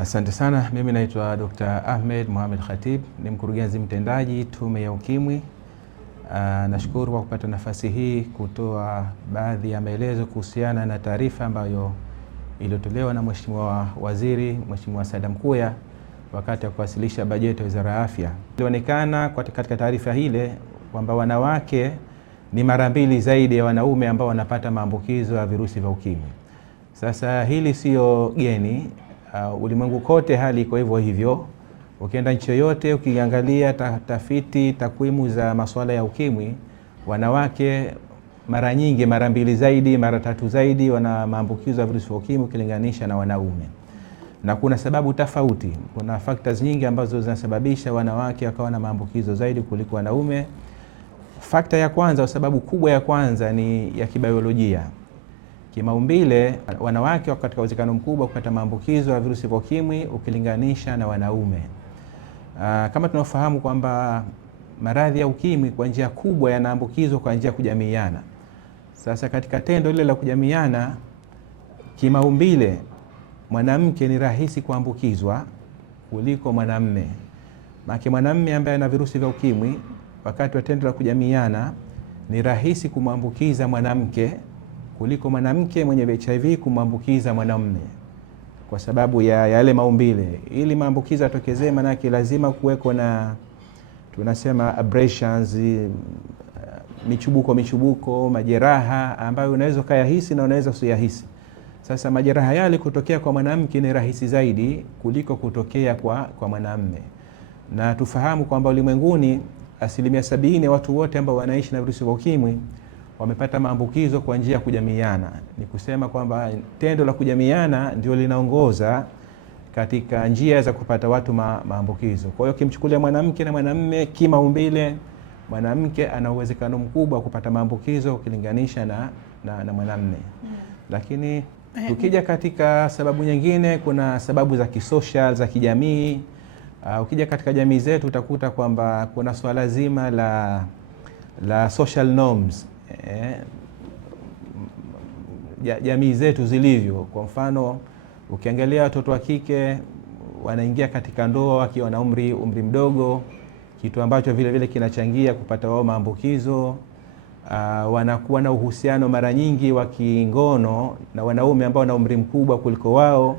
Asante sana. Mimi naitwa Dr. Ahmed Mohamed Khatib, ni mkurugenzi mtendaji Tume ya Ukimwi. Nashukuru kwa kupata nafasi hii kutoa baadhi ya maelezo kuhusiana na taarifa ambayo iliyotolewa na Mheshimiwa Waziri, Mheshimiwa Saada Mkuya, wakati wa kuwasilisha bajeti ya Wizara ya Afya. Ilionekana katika taarifa ile kwamba wanawake ni mara 2 zaidi ya wanaume ambao wanapata maambukizo ya virusi vya ukimwi. Sasa hili sio geni. Ulimwengu kote hali iko hivyo hivyo. Ukienda nchi yoyote ukiangalia tafiti, takwimu za masuala ya ukimwi, wanawake mara nyingi, mara 2 zaidi, mara 3 zaidi wana maambukizo ya virusi vya ukimwi ukilinganisha na wanaume. Na kuna sababu tofauti, kuna factors nyingi ambazo zinasababisha wanawake wakawa na maambukizo zaidi kuliko wanaume. Factor ya kwanza, au sababu kubwa ya kwanza, ni ya kibiolojia. Kimaumbile, wanawake wako katika uwezekano mkubwa kupata maambukizo ya virusi vya ukimwi ukilinganisha na wanaume. Kama tunafahamu kwamba maradhi ya ukimwi kwa njia kubwa yanaambukizwa kwa njia ya kujamiiana. Sasa katika tendo lile la kujamiiana, kimaumbile mwanamke ni rahisi kuambukizwa kuliko mwanamume. Maana mwanamume ambaye ana virusi vya ukimwi wakati wa tendo la kujamiiana ni rahisi kumwambukiza mwanamke kuliko mwanamke mwenye HIV kumwambukiza mwanamume, kwa sababu ya yale maumbile. Ili maambukizo yatokezee, manake lazima kuweko na tunasema abrasions, michubuko, majeraha ambayo unaweza kuyahisi na unaweza usiyahisi. Sasa majeraha yale kutokea kwa mwanamke ni rahisi zaidi kuliko kutokea kwa mwanamume. Na tufahamu kwamba ulimwenguni 70% ya watu wote ambao wanaishi na virusi vya ukimwi wamepata maambukizo kwa njia ya kujamiiana. Ni kusema kwamba tendo la kujamiiana ndio linaongoza katika njia za kupata watu maambukizo. Kwa hiyo kimchukulia mwanamke na mwanamume, kimaumbile mwanamke ana uwezekano mkubwa kupata maambukizo ukilinganisha na mwanamume. Lakini ukija katika sababu nyingine, kuna sababu za kisocial, za kijamii. Ukija katika jamii zetu utakuta kwamba kuna swala zima la social norms. Jamii zetu zilivyo. Kwa mfano, ukiangalia watoto wa kike wanaingia katika ndoa wakiwa na umri mdogo, kitu ambacho vile vile kinachangia kupata wao maambukizo. Wanakuwa na uhusiano mara nyingi wa kingono na wanaume ambao na umri mkubwa kuliko wao.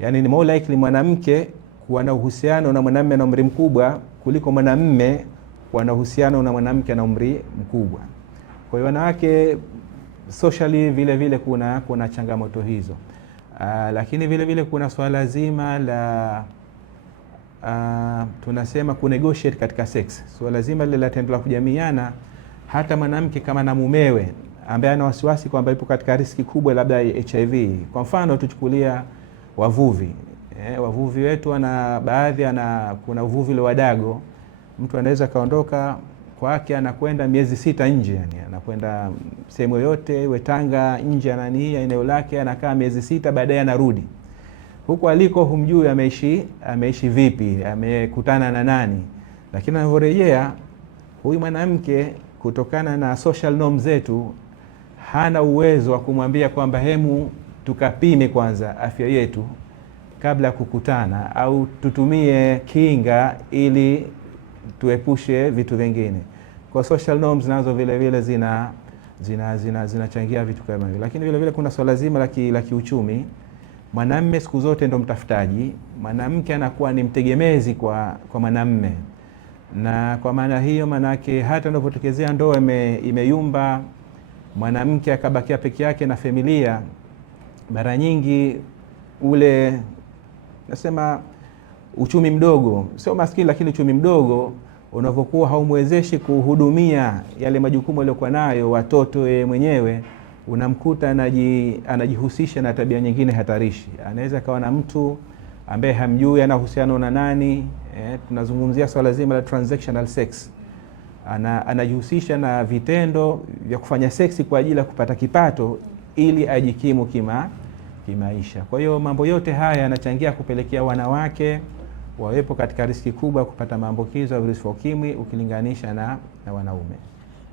Yani ni more likely mwanamke kuwa na uhusiano na mwanamume na umri mkubwa kuliko mwanamume kuwa na uhusiano na mwanamke na umri mkubwa. Kwa hiyo wanawake socially vile vile kuna changamoto hizo. Lakini vile vile kuna swala zima la tunasema kunegotiate katika sex. Swala zima lile la tendo la kujamiiana, hata mwanamke kama na mumewe ambaye ana wasiwasi kwamba yupo katika riski kubwa labda HIV. Kwa mfano tuchukulia wavuvi. Wavuvi wetu kuna uvuvi wa dago. Mtu anaweza kaondoka kwake anakwenda miezi 6 nje, yani anakwenda sehemu yoyote, iwe Tanga, nje eneo lake, anakaa miezi 6, baadaye anarudi. Huko aliko humjui ameishi vipi, amekutana na nani. Lakini anaporejea huyu mwanamke, kutokana na social norms zetu, hana uwezo wa kumwambia kwamba hemu tukapime kwanza afya yetu kabla kukutana, au tutumie kinga ili tuepushe vitu vingine. Kwa social norms nazo vile vile zinachangia vitu kama hivyo. Lakini vile vile kuna swala zima la kiuchumi. Mwanamume siku zote ndo mtafutaji, mwanamke anakuwa ni mtegemezi kwa mwanamume. Na kwa maana hiyo, manake hata unapotokezea ndoa imeyumba, mwanamke akabakia peke yake na familia, mara nyingi ule nasema uchumi mdogo, sio maskini lakini uchumi mdogo, unavokuwa haumwezeshi kuhudumia yale majukumu aliyokuwa nayo, watoto yeye mwenyewe, unamkuta anajihusisha na tabia nyingine hatarishi. Anaweza kawa na mtu ambaye hamjui ana uhusiano na nani. Tunazungumzia swala zima la transactional sex. Anajihusisha na vitendo vya kufanya seksi kwa ajili ya kupata kipato ili ajikimu kimaisha. Kwa hiyo mambo yote haya yanachangia kupelekea wanawake wawepo katika riski kubwa kupata maambukizo ya virusi vya ukimwi ukilinganisha na wanaume.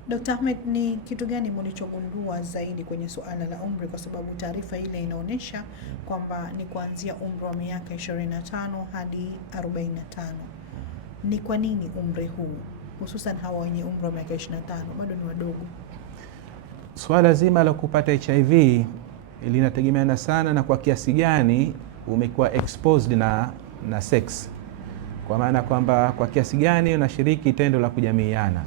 Dr. Ahmed, ni kitu gani mlichogundua zaidi kwenye suala la umri, kwa sababu taarifa ile inaonyesha kwamba ni kuanzia umri wa miaka 25 hadi 45. Ni kwa nini umri huu, hususan hawa wenye umri wa miaka 25 bado ni wadogo? Swala zima la kupata HIV linategemeana sana na kwa kiasi gani umekuwa exposed na sex. Kwa maana kwamba kwa kiasi gani unashiriki tendo la kujamiiana.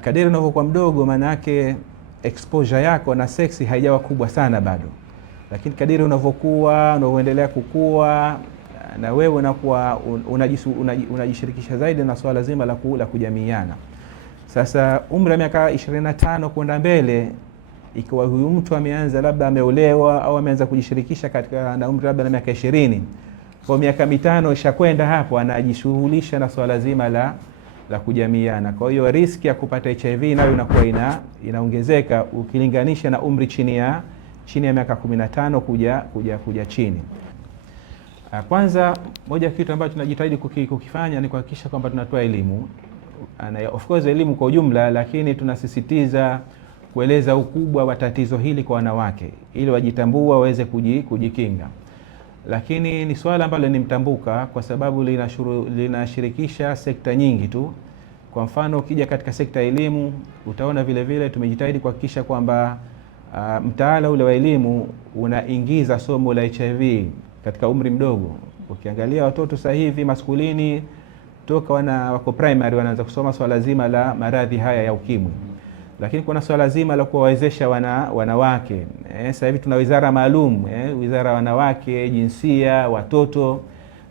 Kadiri unavyokuwa mdogo, maana yake exposure yako na sex haijawa kubwa sana bado. Lakini kadiri unavyoendelea kukua, na wewe unakuwa unajishirikisha zaidi na swala zima la kujamiiana. Sasa umri wa miaka 25 kwenda mbele, ikiwa huyu mtu ameanza labda ameolewa au ameanza kujishirikisha katika na umri labda na miaka 20, kwa miaka 5 ishakwenda hapo anajishughulisha na swala zima la kujamiiana. Kwa hiyo riski ya kupata HIV nayo inakuwa inaongezeka ukilinganisha na umri chini ya miaka 15 kuja chini. Kwanza, moja kitu ambacho tunajitahidi kukifanya ni kuhakikisha kwamba tunatoa elimu. Of course elimu kwa ujumla, lakini tunasisitiza kueleza ukubwa wa tatizo hili kwa wanawake ili wajitambua waweze kujikinga. Lakini ni swala ambalo ni mtambuka kwa sababu linashirikisha sekta nyingi tu. Kwa mfano, ukija katika sekta ya elimu utaona vile vile tumejitahidi kuhakikisha kwamba mtaala ule wa elimu unaingiza somo la HIV katika umri mdogo. Ukiangalia watoto sasa hivi maskulini toka wako primary wanaanza kusoma swala zima la maradhi haya ya ukimwi. Lakini kuna swala zima la kuwawezesha wanawake. Sasa hivi tuna wizara maalum, wizara ya wanawake, jinsia, watoto,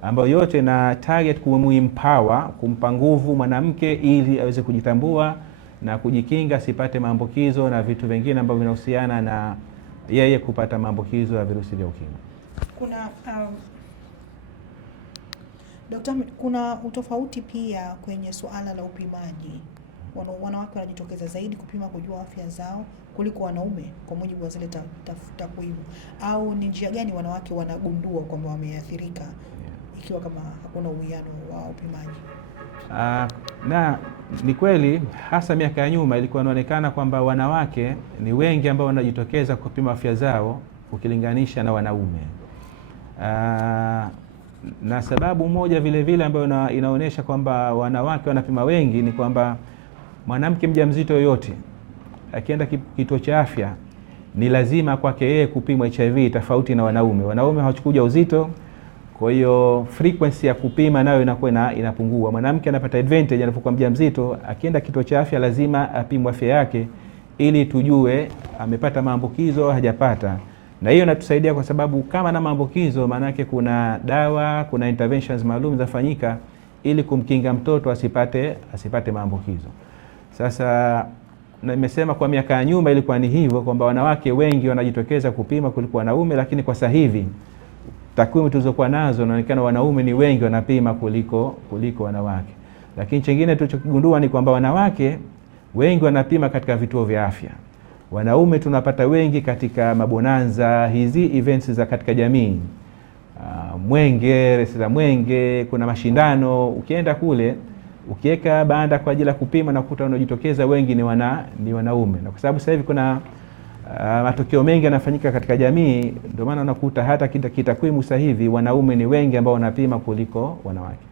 ambayo yote na target kumempower, kumpa nguvu mwanamke ili aweze kujitambua na kujikinga asipate maambukizo na vitu vingine ambavyo vinahusiana na yeye kupata maambukizo ya virusi vya ukimwi. Kuna utofauti pia kwenye suala la upimaji. Wanawake wanajitokeza zaidi kupima kujua afya zao kuliko wanaume kwa mujibu wa zile takwimu, au ni njia gani wanawake wanagundua kwamba wameathirika ikiwa kama hakuna uwiano wa upimaji? Na ni kweli hasa miaka ya nyuma ilikuwa inaonekana kwamba wanawake ni wengi ambao wanajitokeza kupima afya zao ukilinganisha na wanaume. Na sababu moja vile vile ambayo inaonyesha kwamba wanawake wanapima wengi ni kwamba mwanamke mjamzito yoyote akienda kituo cha afya ni lazima kwake yeye kupimwa HIV, tofauti na wanaume. Wanaume hawachukui ujauzito, kwa hiyo frequency ya kupima nayo inakuwa inapungua. Mwanamke anapata advantage anapokuwa mjamzito, akienda kituo cha afya lazima apimwe afya yake ili tujue amepata maambukizo hajapata. Na hiyo inatusaidia kwa sababu kama na maambukizo, maana yake kuna dawa, kuna interventions maalum zafanyika ili kumkinga mtoto asipate maambukizo. Sasa nimesema kwa miaka ya nyuma ilikuwa ni hivyo kwamba wanawake wengi wanajitokeza kupima kuliko wanaume, lakini kwa sasa hivi takwimu tulizokuwa nazo inaonekana wanaume ni wengi wanapima kuliko wanawake. Lakini chengine tulichogundua ni kwamba wanawake wengi wanapima katika vituo vya afya. Wanaume tunapata wengi katika mabonanza, hizi events za katika jamii. Mwenge, resi za mwenge, kuna mashindano, ukienda kule ukiweka banda kwa ajili ya kupima na kukuta wanajitokeza wengi ni wanaume. Na kwa sababu sasa hivi kuna matokeo mengi yanafanyika katika jamii, ndio maana unakuta hata kitakwimu sasa hivi wanaume ni wengi ambao wanapima kuliko wanawake.